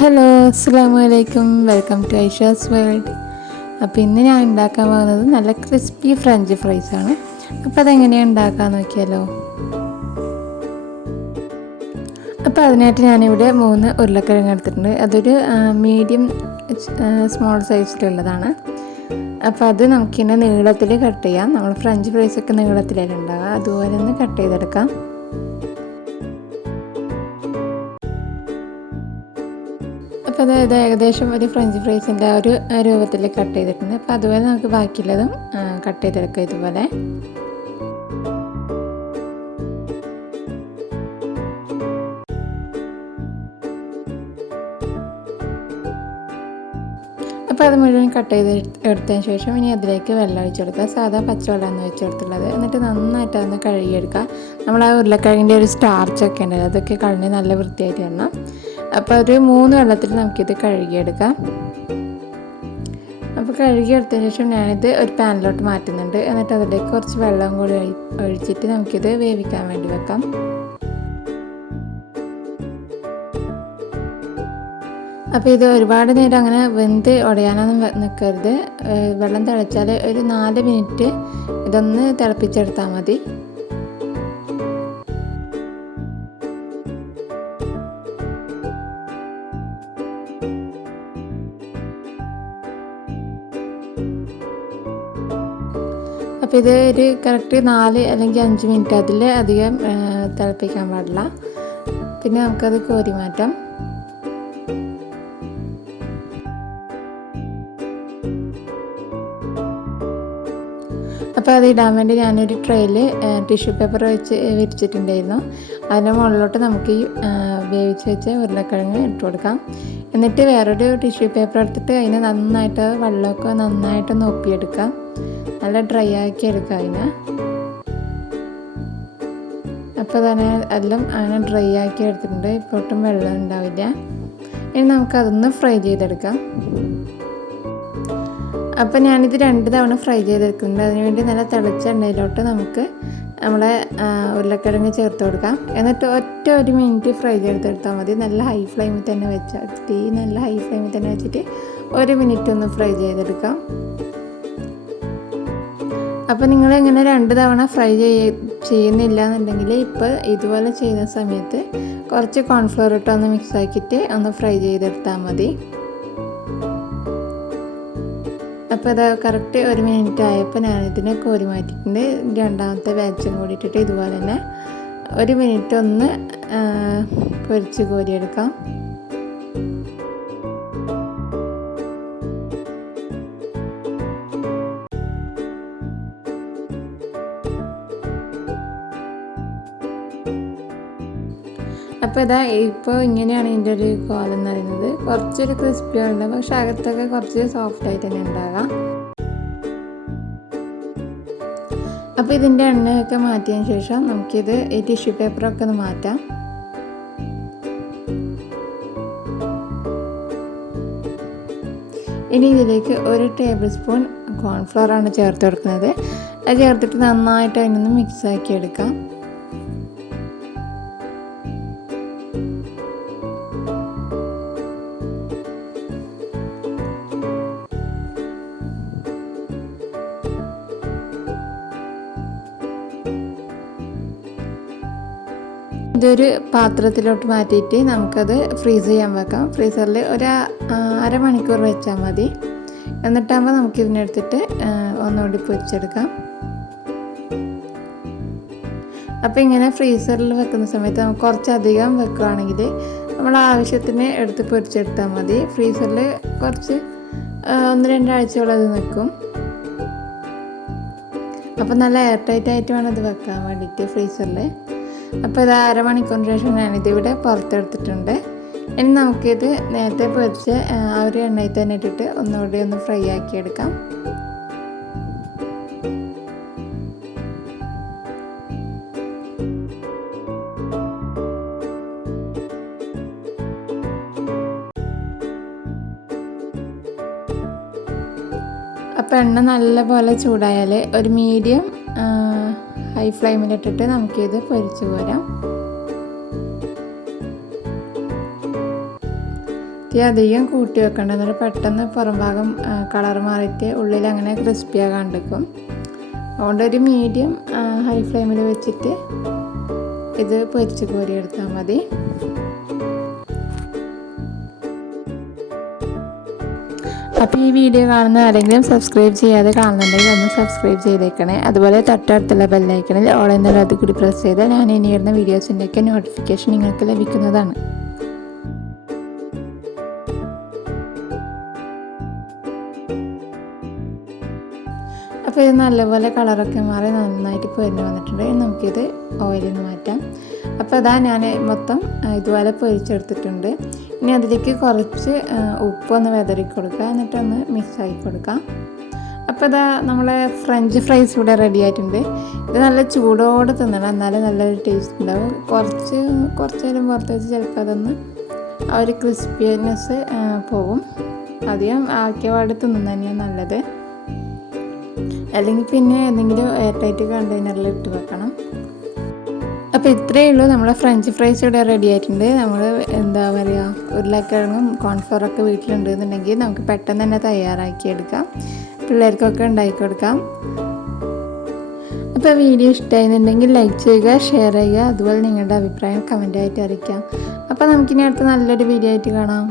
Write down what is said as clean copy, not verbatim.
Hello അസ്സലാമു അലൈക്കും, welcome to Aisha's world. അപ്പോൾ ഇന്ന് ഞാൻ ഉണ്ടാക്കാൻ പോകുന്നത് നല്ല ക്രിസ്പി ഫ്രഞ്ച് ഫ്രൈസാണ്. അപ്പോൾ അതെങ്ങനെയാണ് ഉണ്ടാക്കാൻ നോക്കിയാലോ. അപ്പോൾ അതിനായിട്ട് ഞാനിവിടെ 3 ഉരുളക്കിഴങ്ങ് എടുത്തിട്ടുണ്ട്. അതൊരു മീഡിയം സ്മോൾ സൈസിലുള്ളതാണ്. അപ്പോൾ അത് നമുക്കിങ്ങനെ നീളത്തിൽ കട്ട് ചെയ്യാം. നമ്മൾ ഫ്രഞ്ച് ഫ്രൈസൊക്കെ നീളത്തിലല്ലേ ഉണ്ടാകുക, അതുപോലെ ഒന്ന് കട്ട് ചെയ്തെടുക്കാം. അപ്പോൾ അതായത് ഏകദേശം ഒരു ഫ്രഞ്ച് ഫ്രൈസിൻ്റെ ആ ഒരു രൂപത്തിൽ കട്ട് ചെയ്തിട്ടുണ്ട്. അപ്പോൾ അതുപോലെ നമുക്ക് ബാക്കിയുള്ളതും കട്ട് ചെയ്തെടുക്കാം ഇതുപോലെ. അപ്പോൾ അത് മുഴുവൻ കട്ട് ചെയ്ത് എടുത്തതിന് ശേഷം ഇനി അതിലേക്ക് വെള്ളം ഒഴിച്ചെടുക്കുക. സാധാ പച്ചവെള്ളമാണ് ഒഴിച്ചെടുത്തുള്ളത്. എന്നിട്ട് നന്നായിട്ട് അതൊന്ന് കഴുകിയെടുക്കുക. നമ്മൾ ആ ഉരുളക്കിഴങ്ങിൻ്റെ ഒരു സ്റ്റാർച്ചൊക്കെ ഉണ്ടല്ലോ, അതൊക്കെ കളഞ്ഞ് നല്ല വൃത്തിയായിട്ട് ഇടണം. അപ്പോൾ ഒരു 3 വെള്ളത്തിൽ നമുക്കിത് കഴുകിയെടുക്കാം. അപ്പോൾ കഴുകിയെടുത്തതിന് ശേഷം ഞാനിത് ഒരു പാനിലോട്ട് മാറ്റുന്നുണ്ട്. എന്നിട്ട് അതിലേക്ക് കുറച്ച് വെള്ളം കൂടി ഒഴിച്ചിട്ട് നമുക്കിത് വേവിക്കാൻ വേണ്ടി വെക്കാം. അപ്പോൾ ഇത് ഒരുപാട് നേരം അങ്ങനെ വെന്ത് ഉടയാനൊന്നും നിൽക്കരുത്. വെള്ളം തിളച്ചാൽ ഒരു 4 മിനിറ്റ് ഇതൊന്ന് തിളപ്പിച്ചെടുത്താൽ മതി. അപ്പോൾ ഇത് ഒരു കറക്റ്റ് 4 അല്ലെങ്കിൽ 5 മിനിറ്റ് അതിൽ അധികം തിളപ്പിക്കാൻ പാടില്ല. പിന്നെ നമുക്കത് കോരി മാറ്റാം. അപ്പോൾ അത് ഇടാൻ വേണ്ടി ഞാനൊരു ട്രേയിൽ ടിഷ്യൂ പേപ്പർ വെച്ച് വിരിച്ചിട്ടുണ്ടായിരുന്നു. അതിൻ്റെ മുകളിലോട്ട് നമുക്ക് ഈ വേവിച്ച് വെച്ച ഉരുളക്കിഴങ്ങ് ഇട്ട് കൊടുക്കാം. എന്നിട്ട് വേറൊരു ടിഷ്യൂ പേപ്പർ എടുത്തിട്ട് അതിന് നന്നായിട്ട് വെള്ളമൊക്കെ നന്നായിട്ടൊന്ന് ഒപ്പിയെടുക്കാം. നല്ല ഡ്രൈ ആക്കി എടുക്കുക അതിനെ. അപ്പോൾ തന്നെ എല്ലാം അങ്ങനെ ഡ്രൈ ആക്കി എടുത്തിട്ടുണ്ട്. ഇപ്പോൾ ഒട്ടും വെള്ളം ഉണ്ടാവില്ല. ഇനി നമുക്കതൊന്ന് ഫ്രൈ ചെയ്തെടുക്കാം. അപ്പോൾ ഞാനിത് 2 തവണ ഫ്രൈ ചെയ്തെടുക്കുന്നുണ്ട്. അതിനുവേണ്ടി നല്ല തിളച്ച എണ്ണയിലോട്ട് നമുക്ക് നമ്മളെ ഉരുളക്കിഴങ്ങ് ചേർത്ത് കൊടുക്കാം. എന്നിട്ട് ഒറ്റ 1 മിനിറ്റ് ഫ്രൈ ചെയ്തെടുത്താൽ മതി. നല്ല ഹൈ ഫ്ലെയിമിൽ തന്നെ വെച്ചാൽ തീ നല്ല ഹൈ ഫ്ലെയിമിൽ തന്നെ വെച്ചിട്ട് 1 മിനിറ്റ് ഒന്ന് ഫ്രൈ ചെയ്തെടുക്കാം. അപ്പോൾ നിങ്ങൾ ഇങ്ങനെ 2 തവണ ഫ്രൈ ചെയ്യുന്നില്ല എന്നുണ്ടെങ്കിൽ ഇപ്പോൾ ഇതുപോലെ ചെയ്യുന്ന സമയത്ത് കുറച്ച് കോൺഫ്ലവർ ഇട്ട് ഒന്ന് മിക്സ് ആക്കിയിട്ട് ഒന്ന് ഫ്രൈ ചെയ്തെടുത്താൽ മതി. അപ്പോൾ അത് കറക്റ്റ് 1 മിനിറ്റ് ആയപ്പോൾ ഞാനിതിനെ കോരി മാറ്റിയിട്ടുണ്ട്. രണ്ടാമത്തെ ബാച്ചും കൂടി ഇട്ടിട്ട് ഇതുപോലെ തന്നെ 1 മിനിറ്റ് ഒന്ന് പൊരിച്ച് കോരിയെടുക്കാം. അപ്പോൾ ഇതാ ഇപ്പോൾ ഇങ്ങനെയാണ് ഇതിൻ്റെ ഒരു കോലം എന്ന് പറയുന്നത്. കുറച്ചൊരു ക്രിസ്പി ഉണ്ട്, പക്ഷെ അകത്തൊക്കെ കുറച്ച് സോഫ്റ്റ് ആയിട്ട് തന്നെ ഉണ്ടാകാം. അപ്പോൾ ഇതിൻ്റെ എണ്ണയൊക്കെ മാറ്റിയതിന് ശേഷം നമുക്കിത് ഈ ടിഷ്യൂ പേപ്പറൊക്കെ ഒന്ന് മാറ്റാം. ഇനി ഇതിലേക്ക് 1 ടേബിൾ സ്പൂൺ കോൺഫ്ലവർ ആണ് ചേർത്ത് കൊടുക്കുന്നത്. അത് ചേർത്തിട്ട് നന്നായിട്ട് അതിനൊന്ന് മിക്സ് ആക്കി എടുക്കാം. ഇതൊരു പാത്രത്തിലോട്ട് മാറ്റിയിട്ട് നമുക്കത് ഫ്രീസ് ചെയ്യാൻ വെക്കാം. ഫ്രീസറിൽ ഒരു അരമണിക്കൂർ വെച്ചാൽ മതി. എന്നിട്ടാകുമ്പോൾ നമുക്കിതിനെടുത്തിട്ട് ഒന്നുകൂടി പൊരിച്ചെടുക്കാം. അപ്പോൾ ഇങ്ങനെ ഫ്രീസറിൽ വെക്കുന്ന സമയത്ത് നമുക്ക് കുറച്ചധികം വെക്കുകയാണെങ്കിൽ നമ്മൾ ആവശ്യത്തിന് എടുത്ത് പൊരിച്ചെടുത്താൽ മതി. ഫ്രീസറിൽ കുറച്ച് 1-2 ആഴ്ചയോളം അത് നിൽക്കും. അപ്പോൾ നല്ല എയർ ടൈറ്റ് ആയിട്ട് വേണം ഇത് വെക്കാൻ വേണ്ടിയിട്ട് ഫ്രീസറിൽ. അപ്പോൾ ഇത് അരമണിക്കൂറിന് ശേഷം ഞാനിതിവിടെ പുറത്തെടുത്തിട്ടുണ്ട്. ഇനി നമുക്കിത് നേരത്തെ പൊരിച്ച് ആ ഒരു എണ്ണയിൽ തന്നെ ഇട്ടിട്ട് ഒന്നുകൂടി ഒന്ന് ഫ്രൈ ആക്കി എടുക്കാം. അപ്പോൾ എണ്ണ നല്ലപോലെ ചൂടായാൽ ഒരു മീഡിയം ഹൈ ഫ്ലെയിമിലിട്ടിട്ട് നമുക്കിത് പൊരിച്ച് പോരാം. തീ അധികം കൂട്ടി വെക്കണ്ട, എന്നിട്ട് പെട്ടെന്ന് പുറം ഭാഗം കളർ മാറിയിട്ട് ഉള്ളിൽ അങ്ങനെ ക്രിസ്പിയാകാൻ എടുക്കും. അതുകൊണ്ട് ഒരു മീഡിയം ഹൈ ഫ്ലെയിമിൽ വെച്ചിട്ട് ഇത് പൊരിച്ച് കോരിയെടുത്താൽ മതി. അപ്പോൾ ഈ വീഡിയോ കാണുന്ന ആരെങ്കിലും സബ്സ്ക്രൈബ് ചെയ്യാതെ കാണുന്നുണ്ടെങ്കിൽ ഒന്ന് സബ്സ്ക്രൈബ് ചെയ്തേക്കണേ. അതുപോലെ തൊട്ടടുത്തുള്ള ബെല്ലൈക്കണിൽ ഓൾ എന്നുള്ള അത് കൂടി പ്രസ് ചെയ്താൽ ഞാൻ ഇനി ഇടുന്ന വീഡിയോസിൻ്റെയൊക്കെ നോട്ടിഫിക്കേഷൻ നിങ്ങൾക്ക് ലഭിക്കുന്നതാണ്. അപ്പോൾ ഇത് നല്ലപോലെ കളറൊക്കെ മാറി നന്നായിട്ട് പൊരിഞ്ഞ് വന്നിട്ടുണ്ട്. നമുക്കിത് ഓയിലിൽ നിന്ന് മാറ്റാം. അപ്പോൾ അതാ ഞാൻ മൊത്തം ഇതുപോലെ പൊരിച്ചെടുത്തിട്ടുണ്ട്. ഇനി അതിലേക്ക് കുറച്ച് ഉപ്പൊന്ന് വിതറി കൊടുക്കുക, എന്നിട്ടൊന്ന് മിക്സാക്കി കൊടുക്കാം. അപ്പോൾ ഇതാ നമ്മളെ ഫ്രഞ്ച് ഫ്രൈസ് ഇവിടെ റെഡി ആയിട്ടുണ്ട്. ഇത് നല്ല ചൂടോടെ തിന്നണം, എന്നാലും നല്ലൊരു ടേസ്റ്റ് ഉണ്ടാവും. കുറച്ച് നേരം പുറത്ത് വെച്ച് ചിലപ്പോൾ അതൊന്ന് ആ ഒരു ക്രിസ്പിനെസ് പോകും. അധികം ആക്കിയ പാട് തിന്നുന്നത് തന്നെയാണ് നല്ലത്, അല്ലെങ്കിൽ പിന്നെ എന്തെങ്കിലും എയർ ടൈറ്റ് കണ്ടെയ്നറിൽ ഇട്ട് വെക്കണം. അപ്പോൾ ഇത്രയേ ഉള്ളൂ, നമ്മളെ ഫ്രഞ്ച് ഫ്രൈസ് ഇവിടെ റെഡി ആയിട്ടുണ്ട്. നമ്മൾ എന്താ പറയുക, ഉരുളക്കിഴങ്ങും കോൺഫ്ലവറൊക്കെ വീട്ടിലുണ്ടെന്നുണ്ടെങ്കിൽ നമുക്ക് പെട്ടെന്ന് തന്നെ തയ്യാറാക്കിയെടുക്കാം, പിള്ളേർക്കൊക്കെ ഉണ്ടാക്കി കൊടുക്കാം. അപ്പോൾ വീഡിയോ ഇഷ്ടമായിരുന്നുണ്ടെങ്കിൽ ലൈക്ക് ചെയ്യുക, ഷെയർ ചെയ്യുക, അതുപോലെ നിങ്ങളുടെ അഭിപ്രായം കമൻറ്റായിട്ട് അറിയിക്കാം. അപ്പോൾ നമുക്കിനി അടുത്ത നല്ലൊരു വീഡിയോ ആയിട്ട് കാണാം.